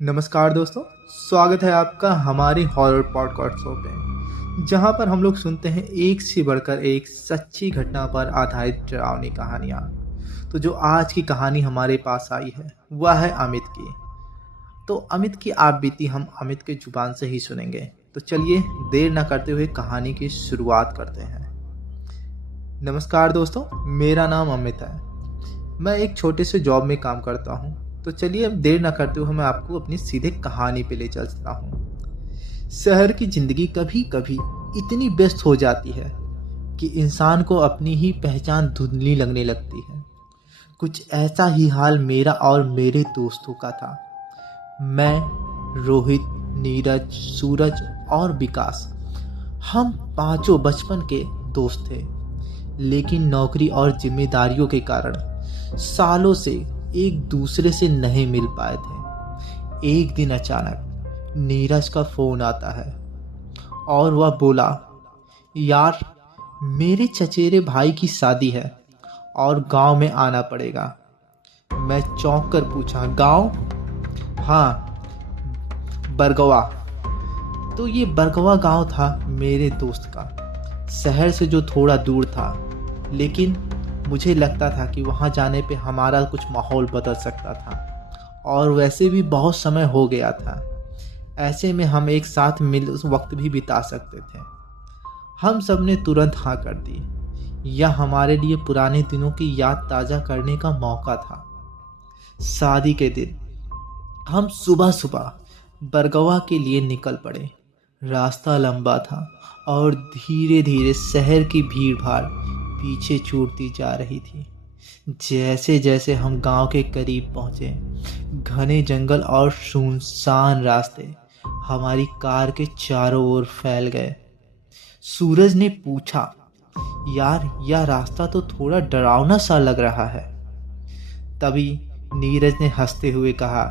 नमस्कार दोस्तों, स्वागत है आपका हमारी हॉरर पॉडकास्ट शो पे, जहां पर हम लोग सुनते हैं एक से बढ़कर एक सच्ची घटना पर आधारित डरावनी कहानियां। तो जो आज की कहानी हमारे पास आई है वह है अमित की। तो अमित की आप बीती हम अमित के जुबान से ही सुनेंगे। तो चलिए देर न करते हुए कहानी की शुरुआत करते हैं। नमस्कार दोस्तों, मेरा नाम अमित है। मैं एक छोटे से जॉब में काम करता हूँ। तो चलिए अब देर न करते हुए मैं आपको अपनी सीधे कहानी पे ले चलता हूँ। शहर की जिंदगी कभी कभी इतनी व्यस्त हो जाती है कि इंसान को अपनी ही पहचान धुंधली लगने लगती है। कुछ ऐसा ही हाल मेरा और मेरे दोस्तों का था। मैं, रोहित, नीरज, सूरज और विकास, हम पांचों बचपन के दोस्त थे। लेकिन नौकरी और जिम्मेदारियों के कारण सालों से एक दूसरे से नहीं मिल पाए थे। एक दिन अचानक नीरज का फोन आता है और वह बोला, यार मेरे चचेरे भाई की शादी है और गांव में आना पड़ेगा। मैं चौंक कर पूछा, गांव? हाँ, बरगवा। तो ये बरगवा गांव था मेरे दोस्त का, शहर से जो थोड़ा दूर था। लेकिन मुझे लगता था कि वहाँ जाने पे हमारा कुछ माहौल बदल सकता था, और वैसे भी बहुत समय हो गया था। ऐसे में हम एक साथ मिल उस वक्त भी बिता सकते थे। हम सब ने तुरंत हाँ कर दी। यह हमारे लिए पुराने दिनों की याद ताज़ा करने का मौका था। शादी के दिन हम सुबह सुबह बरगवा के लिए निकल पड़े। रास्ता लंबा था और धीरे धीरे शहर की भीड़ भाड़ पीछे छूटती जा रही थी। जैसे जैसे हम गांव के करीब पहुंचे, घने जंगल और सुनसान रास्ते हमारी कार के चारों ओर फैल गए। सूरज ने पूछा, यार यह रास्ता तो थोड़ा डरावना सा लग रहा है। तभी नीरज ने हंसते हुए कहा,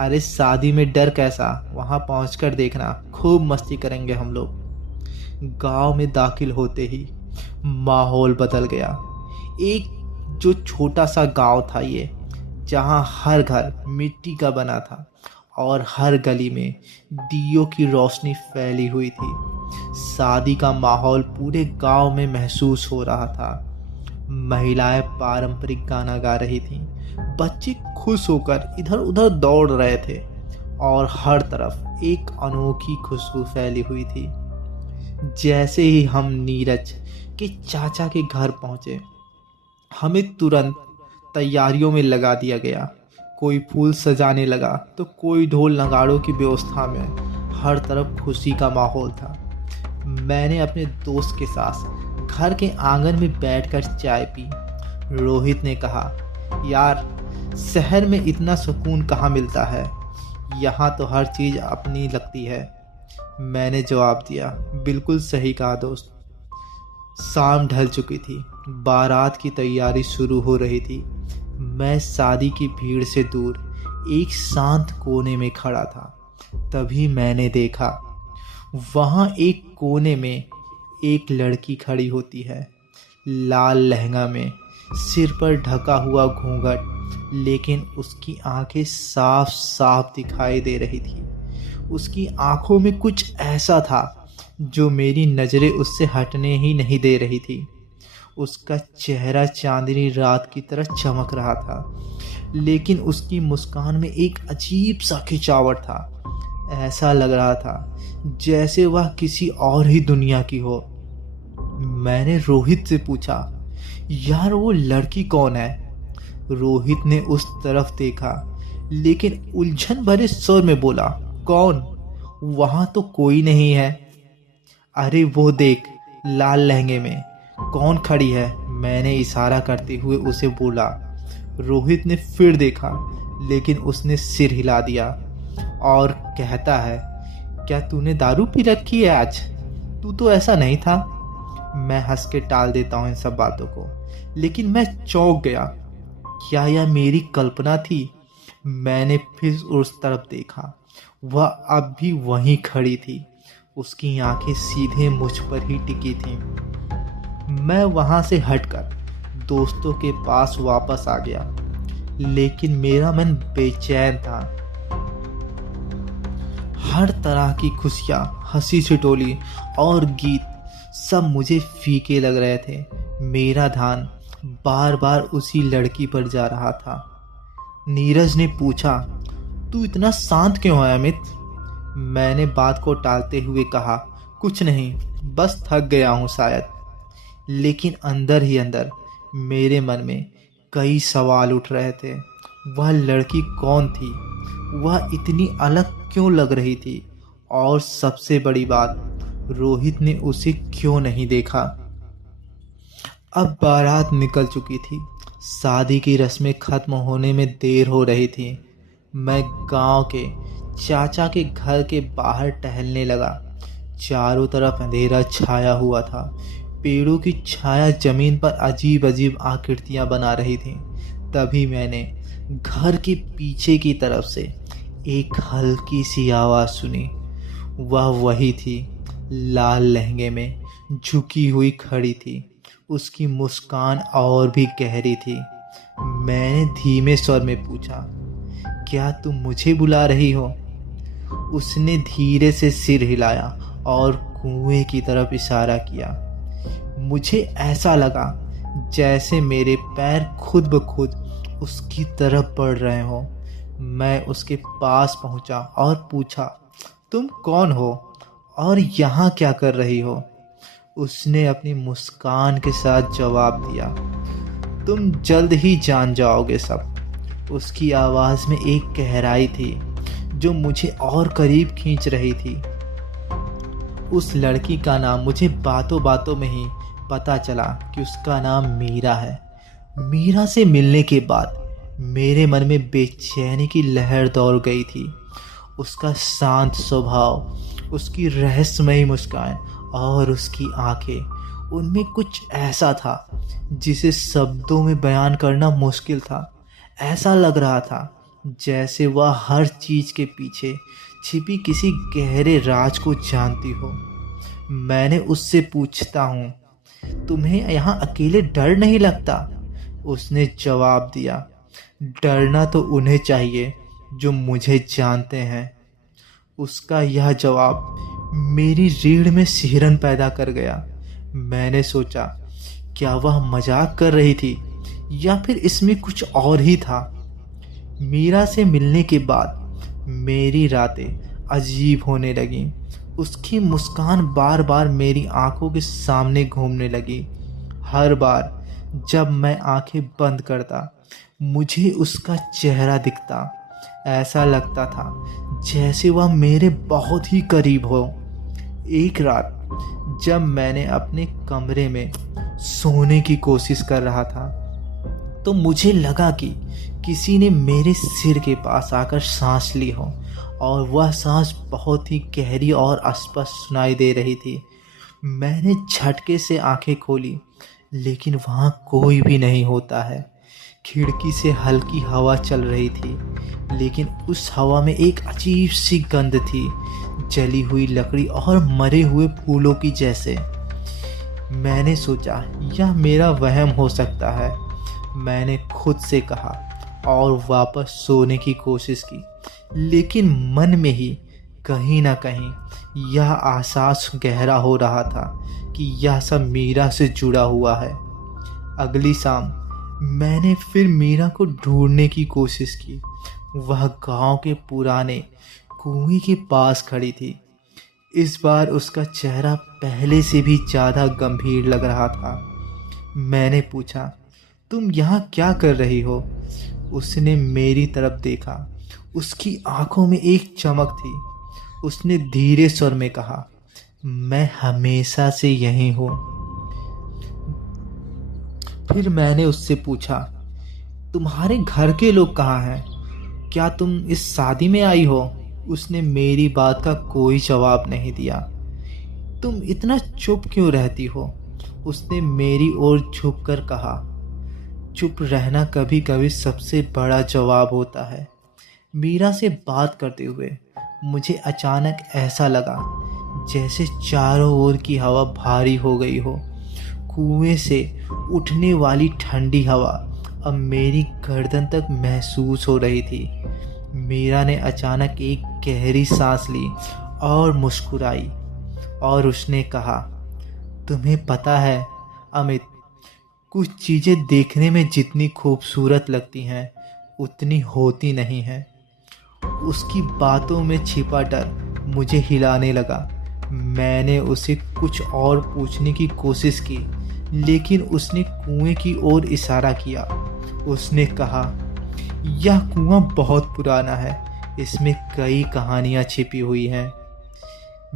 अरे शादी में डर कैसा, वहां पहुंचकर देखना, खूब मस्ती करेंगे हम लोग। गांव में दाखिल होते ही माहौल बदल गया। एक जो छोटा सा गांव था ये, जहां हर घर मिट्टी का बना था और हर गली में दियों की रोशनी फैली हुई थी। शादी का माहौल पूरे गांव में महसूस हो रहा था। महिलाएं पारंपरिक गाना गा रही थीं, बच्चे खुश होकर इधर उधर दौड़ रहे थे और हर तरफ एक अनोखी खुशबू फैली हुई थी। जैसे ही हम नीरज के चाचा के घर पहुंचे, हमें तुरंत तैयारियों में लगा दिया गया। कोई फूल सजाने लगा तो कोई ढोल नगाड़ों की व्यवस्था में। हर तरफ खुशी का माहौल था। मैंने अपने दोस्त के साथ घर के आंगन में बैठकर चाय पी। रोहित ने कहा, यार शहर में इतना सुकून कहाँ मिलता है, यहाँ तो हर चीज़ अपनी लगती है। मैंने जवाब दिया, बिल्कुल सही कहा दोस्त। शाम ढल चुकी थी, बारात की तैयारी शुरू हो रही थी। मैं शादी की भीड़ से दूर एक शांत कोने में खड़ा था। तभी मैंने देखा, वहाँ एक कोने में एक लड़की खड़ी होती है, लाल लहंगा में, सिर पर ढका हुआ घूंघट, लेकिन उसकी आंखें साफ साफ दिखाई दे रही थी। उसकी आंखों में कुछ ऐसा था जो मेरी नज़रें उससे हटने ही नहीं दे रही थी। उसका चेहरा चांदनी रात की तरह चमक रहा था, लेकिन उसकी मुस्कान में एक अजीब सा खिंचावट था। ऐसा लग रहा था जैसे वह किसी और ही दुनिया की हो। मैंने रोहित से पूछा, यार वो लड़की कौन है? रोहित ने उस तरफ देखा, लेकिन उलझन भरे स्वर में बोला, कौन? वहां तो कोई नहीं है। अरे वो देख, लाल लहंगे में कौन खड़ी है? मैंने इशारा करते हुए उसे बोला। रोहित ने फिर देखा, लेकिन उसने सिर हिला दिया और कहता है, क्या तूने दारू पी रखी है आज? तू तो ऐसा नहीं था। मैं हंस के टाल देता हूँ इन सब बातों को, लेकिन मैं चौंक गया। क्या यह मेरी कल्पना थी? मैंने फिर उस तरफ देखा, वह अब भी वहीं खड़ी थी। उसकी आंखें सीधे मुझ पर ही टिकी थीं। मैं वहां से हटकर दोस्तों के पास वापस आ गया, लेकिन मेरा मन बेचैन था। हर तरह की खुशियाँ, हंसी ठिठोली और गीत सब मुझे फीके लग रहे थे। मेरा ध्यान बार बार उसी लड़की पर जा रहा था। नीरज ने पूछा, तू इतना शांत क्यों है अमित? मैंने बात को टालते हुए कहा, कुछ नहीं, बस थक गया हूँ शायद। लेकिन अंदर ही अंदर मेरे मन में कई सवाल उठ रहे थे। वह लड़की कौन थी? वह इतनी अलग क्यों लग रही थी? और सबसे बड़ी बात, रोहित ने उसे क्यों नहीं देखा? अब बारात निकल चुकी थी। शादी की रस्में खत्म होने में देर हो रही थी। मैं गांव के चाचा के घर के बाहर टहलने लगा। चारों तरफ अंधेरा छाया हुआ था। पेड़ों की छाया जमीन पर अजीब अजीब आकृतियां बना रही थी। तभी मैंने घर के पीछे की तरफ से एक हल्की सी आवाज़ सुनी। वह वही थी, लाल लहंगे में झुकी हुई खड़ी थी। उसकी मुस्कान और भी गहरी थी। मैंने धीमे स्वर में पूछा, क्या तुम मुझे बुला रही हो? उसने धीरे से सिर हिलाया और कुएं की तरफ इशारा किया। मुझे ऐसा लगा जैसे मेरे पैर खुद ब खुद उसकी तरफ बढ़ रहे हो। मैं उसके पास पहुंचा और पूछा, तुम कौन हो और यहाँ क्या कर रही हो? उसने अपनी मुस्कान के साथ जवाब दिया, तुम जल्द ही जान जाओगे सब। उसकी आवाज़ में एक गहराई थी जो मुझे और करीब खींच रही थी। उस लड़की का नाम मुझे बातों बातों में ही पता चला कि उसका नाम मीरा है। मीरा से मिलने के बाद मेरे मन में बेचैनी की लहर दौड़ गई थी। उसका शांत स्वभाव, उसकी रहस्यमयी मुस्कान और उसकी आंखें, उनमें कुछ ऐसा था जिसे शब्दों में बयान करना मुश्किल था। ऐसा लग रहा था जैसे वह हर चीज़ के पीछे छिपी किसी गहरे राज को जानती हो। मैंने उससे पूछता हूँ, तुम्हें यहाँ अकेले डर नहीं लगता? उसने जवाब दिया, डरना तो उन्हें चाहिए जो मुझे जानते हैं। उसका यह जवाब मेरी रीढ़ में सिहरन पैदा कर गया। मैंने सोचा, क्या वह मजाक कर रही थी या फिर इसमें कुछ और ही था? मीरा से मिलने के बाद मेरी रातें अजीब होने लगीं। उसकी मुस्कान बार बार मेरी आंखों के सामने घूमने लगी। हर बार जब मैं आंखें बंद करता मुझे उसका चेहरा दिखता। ऐसा लगता था जैसे वह मेरे बहुत ही करीब हो। एक रात जब मैंने अपने कमरे में सोने की कोशिश कर रहा था तो मुझे लगा कि किसी ने मेरे सिर के पास आकर सांस ली हो, और वह सांस बहुत ही गहरी और स्पष्ट सुनाई दे रही थी। मैंने झटके से आंखें खोली, लेकिन वहाँ कोई भी नहीं होता है। खिड़की से हल्की हवा चल रही थी, लेकिन उस हवा में एक अजीब सी गंध थी, जली हुई लकड़ी और मरे हुए फूलों की जैसे। मैंने सोचा, यह मेरा वहम हो सकता है, मैंने खुद से कहा और वापस सोने की कोशिश की। लेकिन मन में ही कहीं ना कहीं यह एहसास गहरा हो रहा था कि यह सब मीरा से जुड़ा हुआ है। अगली शाम मैंने फिर मीरा को ढूंढने की कोशिश की। वह गांव के पुराने कुएं के पास खड़ी थी। इस बार उसका चेहरा पहले से भी ज़्यादा गंभीर लग रहा था। मैंने पूछा, तुम यहाँ क्या कर रही हो? उसने मेरी तरफ देखा। उसकी आंखों में एक चमक थी। उसने धीरे स्वर में कहा, मैं हमेशा से यहीं हूँ। फिर मैंने उससे पूछा, तुम्हारे घर के लोग कहाँ हैं? क्या तुम इस शादी में आई हो? उसने मेरी बात का कोई जवाब नहीं दिया। तुम इतना चुप क्यों रहती हो? उसने मेरी ओर झुककर कहा। चुप रहना कभी कभी सबसे बड़ा जवाब होता है। मीरा से बात करते हुए मुझे अचानक ऐसा लगा जैसे चारों ओर की हवा भारी हो गई हो। कुएं से उठने वाली ठंडी हवा अब मेरी गर्दन तक महसूस हो रही थी। मीरा ने अचानक एक गहरी सांस ली और मुस्कुराई और उसने कहा, तुम्हें पता है अमित, कुछ चीज़ें देखने में जितनी खूबसूरत लगती हैं उतनी होती नहीं हैं। उसकी बातों में छिपा डर मुझे हिलाने लगा। मैंने उसे कुछ और पूछने की कोशिश की, लेकिन उसने कुएं की ओर इशारा किया। उसने कहा, यह कुआं बहुत पुराना है, इसमें कई कहानियाँ छिपी हुई हैं।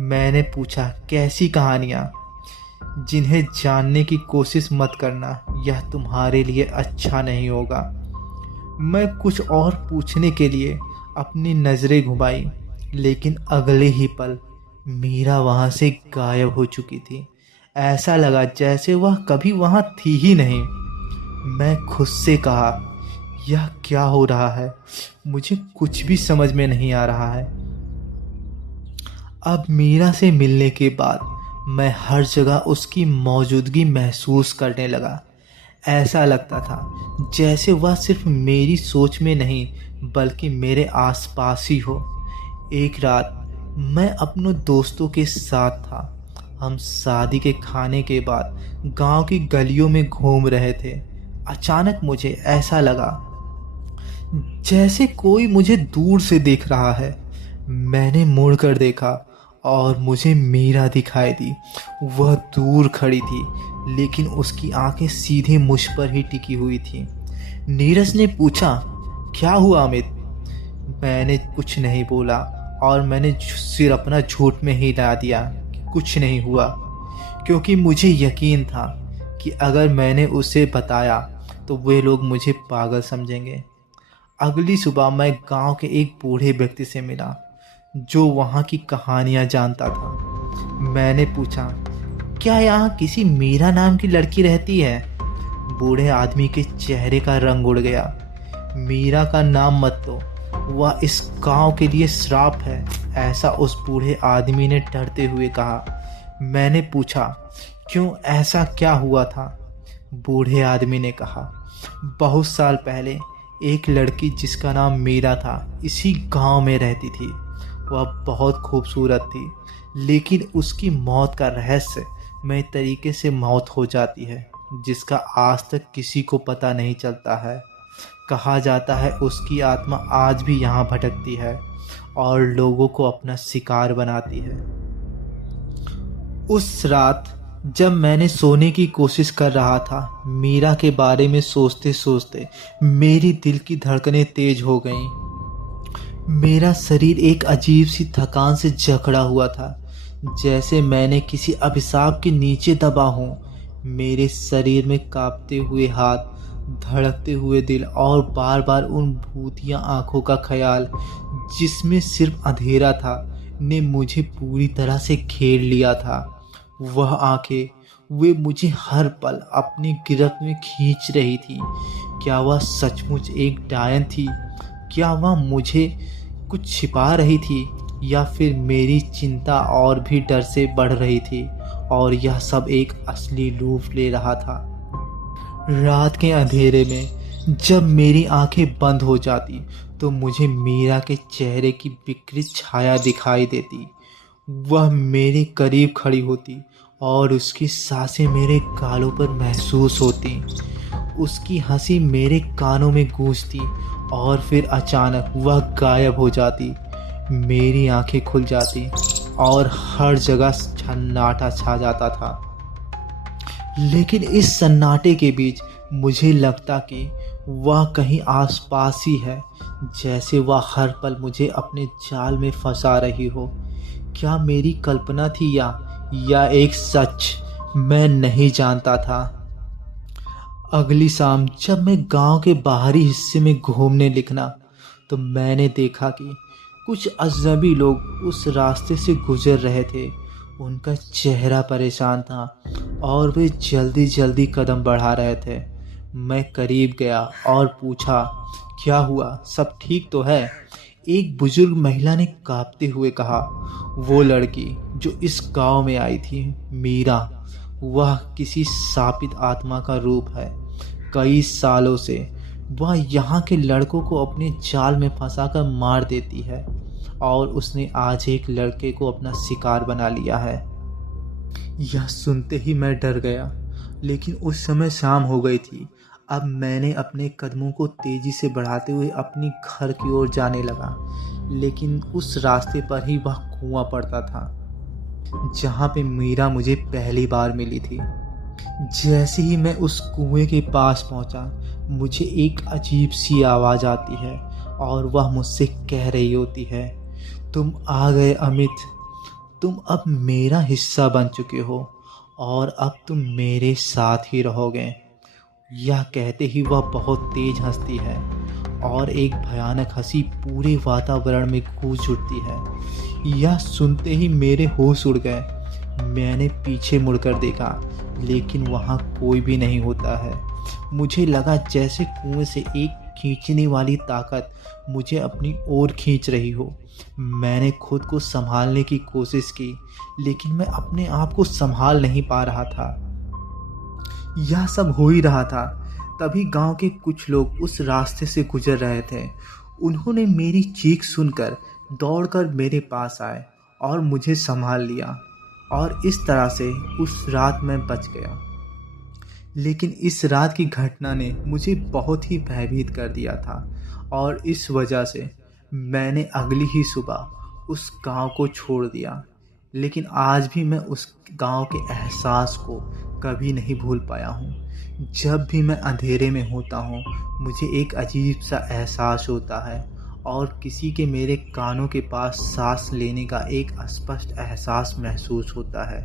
मैंने पूछा, कैसी कहानियाँ? जिन्हें जानने की कोशिश मत करना, यह तुम्हारे लिए अच्छा नहीं होगा। मैं कुछ और पूछने के लिए अपनी नज़रें घुमाई, लेकिन अगले ही पल मीरा वहाँ से गायब हो चुकी थी। ऐसा लगा जैसे वह कभी वहाँ थी ही नहीं। मैं खुद से कहा, यह क्या हो रहा है? मुझे कुछ भी समझ में नहीं आ रहा है। अब मीरा से मिलने के बाद मैं हर जगह उसकी मौजूदगी महसूस करने लगा। ऐसा लगता था जैसे वह सिर्फ मेरी सोच में नहीं बल्कि मेरे आसपास ही हो। एक रात मैं अपने दोस्तों के साथ था। हम शादी के खाने के बाद गांव की गलियों में घूम रहे थे। अचानक मुझे ऐसा लगा जैसे कोई मुझे दूर से देख रहा है। मैंने मुड़कर देखा और मुझे मीरा दिखाई दी। वह दूर खड़ी थी, लेकिन उसकी आंखें सीधे मुझ पर ही टिकी हुई थी। नीरज ने पूछा, क्या हुआ अमित? मैंने कुछ नहीं बोला और मैंने सिर अपना झूठ में ही ला दिया कि कुछ नहीं हुआ, क्योंकि मुझे यकीन था कि अगर मैंने उसे बताया तो वे लोग मुझे पागल समझेंगे। अगली सुबह मैं गांव के एक बूढ़े व्यक्ति से मिला जो वहाँ की कहानियाँ जानता था। मैंने पूछा, क्या यहाँ किसी मीरा नाम की लड़की रहती है? बूढ़े आदमी के चेहरे का रंग उड़ गया। मीरा का नाम मत लो, वह इस गांव के लिए श्राप है, ऐसा उस बूढ़े आदमी ने डरते हुए कहा। मैंने पूछा, क्यों, ऐसा क्या हुआ था? बूढ़े आदमी ने कहा, बहुत साल पहले एक लड़की जिसका नाम मीरा था इसी गांव में रहती थी। वह बहुत खूबसूरत थी, लेकिन उसकी मौत का रहस्यमय तरीके से मौत हो जाती है, जिसका आज तक किसी को पता नहीं चलता है। कहा जाता है उसकी आत्मा आज भी यहाँ भटकती है और लोगों को अपना शिकार बनाती है। उस रात जब मैंने सोने की कोशिश कर रहा था, मीरा के बारे में सोचते सोचते मेरी दिल की धड़कनें तेज हो गईं। मेरा शरीर एक अजीब सी थकान से जकड़ा हुआ था, जैसे मैंने किसी अभिशाप के नीचे दबा हूँ। मेरे शरीर में कांपते हुए हाथ, धड़कते हुए दिल और बार बार उन भूतिया आंखों का ख्याल जिसमें सिर्फ अंधेरा था ने मुझे पूरी तरह से घेर लिया था। वह आंखें, वे मुझे हर पल अपनी गिरफ्त में खींच रही थी। क्या वह सचमुच एक डायन थी? क्या वह मुझे कुछ छिपा रही थी, या फिर मेरी चिंता और भी डर से बढ़ रही थी और यह सब एक असली रूप ले रहा था? रात के अंधेरे में जब मेरी आंखें बंद हो जाती तो मुझे मीरा के चेहरे की विकृत छाया दिखाई देती। वह मेरे करीब खड़ी होती और उसकी सांसें मेरे गालों पर महसूस होती। उसकी हंसी मेरे कानों में गूंजती और फिर अचानक वह गायब हो जाती। मेरी आंखें खुल जाती और हर जगह सन्नाटा छा जाता था। लेकिन इस सन्नाटे के बीच मुझे लगता कि वह कहीं आसपास ही है, जैसे वह हर पल मुझे अपने जाल में फंसा रही हो। क्या मेरी कल्पना थी या एक सच? मैं नहीं जानता था। अगली शाम जब मैं गांव के बाहरी हिस्से में घूमने निकला तो मैंने देखा कि कुछ अजनबी लोग उस रास्ते से गुजर रहे थे। उनका चेहरा परेशान था और वे जल्दी जल्दी कदम बढ़ा रहे थे। मैं करीब गया और पूछा, क्या हुआ, सब ठीक तो है? एक बुजुर्ग महिला ने कांपते हुए कहा, वो लड़की जो इस गांव में आई थी, मीरा, वह किसी शापित आत्मा का रूप है। कई सालों से वह यहाँ के लड़कों को अपने जाल में फंसाकर मार देती है और उसने आज एक लड़के को अपना शिकार बना लिया है। यह सुनते ही मैं डर गया, लेकिन उस समय शाम हो गई थी। अब मैंने अपने कदमों को तेजी से बढ़ाते हुए अपनी घर की ओर जाने लगा, लेकिन उस रास्ते पर ही वह कुआं पड़ता था जहाँ पे मीरा मुझे पहली बार मिली थी। जैसे ही मैं उस कुएं के पास पहुंचा, मुझे एक अजीब सी आवाज़ आती है और वह मुझसे कह रही होती है, तुम आ गए अमित, तुम अब मेरा हिस्सा बन चुके हो और अब तुम मेरे साथ ही रहोगे। यह कहते ही वह बहुत तेज हंसती है और एक भयानक हंसी पूरे वातावरण में गूंज उठती है। यह सुनते ही मेरे होश उड़ गए। मैंने पीछे मुड़कर देखा, लेकिन वहाँ कोई भी नहीं होता है। मुझे लगा जैसे कुएं से एक खींचने वाली ताकत मुझे अपनी ओर खींच रही हो। मैंने खुद को संभालने की कोशिश की, लेकिन मैं अपने आप को संभाल नहीं पा रहा था। यह सब हो ही रहा था, तभी गांव के कुछ लोग उस रास्ते से गुजर रहे थे। उन्होंने मेरी चीख सुनकर दौड़कर मेरे पास आए और मुझे संभाल लिया और इस तरह से उस रात मैं बच गया। लेकिन इस रात की घटना ने मुझे बहुत ही भयभीत कर दिया था और इस वजह से मैंने अगली ही सुबह उस गांव को छोड़ दिया। लेकिन आज भी मैं उस गांव के एहसास को कभी नहीं भूल पाया हूँ। जब भी मैं अंधेरे में होता हूँ, मुझे एक अजीब सा एहसास होता है और किसी के मेरे कानों के पास सांस लेने का एक स्पष्ट एहसास महसूस होता है।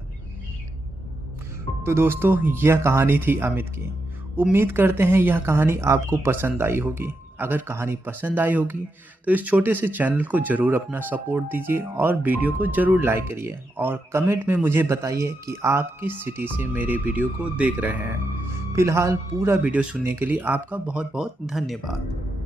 तो दोस्तों, यह कहानी थी अमित की। उम्मीद करते हैं यह कहानी आपको पसंद आई होगी। अगर कहानी पसंद आई होगी तो इस छोटे से चैनल को ज़रूर अपना सपोर्ट दीजिए और वीडियो को ज़रूर लाइक करिए और कमेंट में मुझे बताइए कि आप किस सिटी से मेरे वीडियो को देख रहे हैं। फिलहाल पूरा वीडियो सुनने के लिए आपका बहुत बहुत धन्यवाद।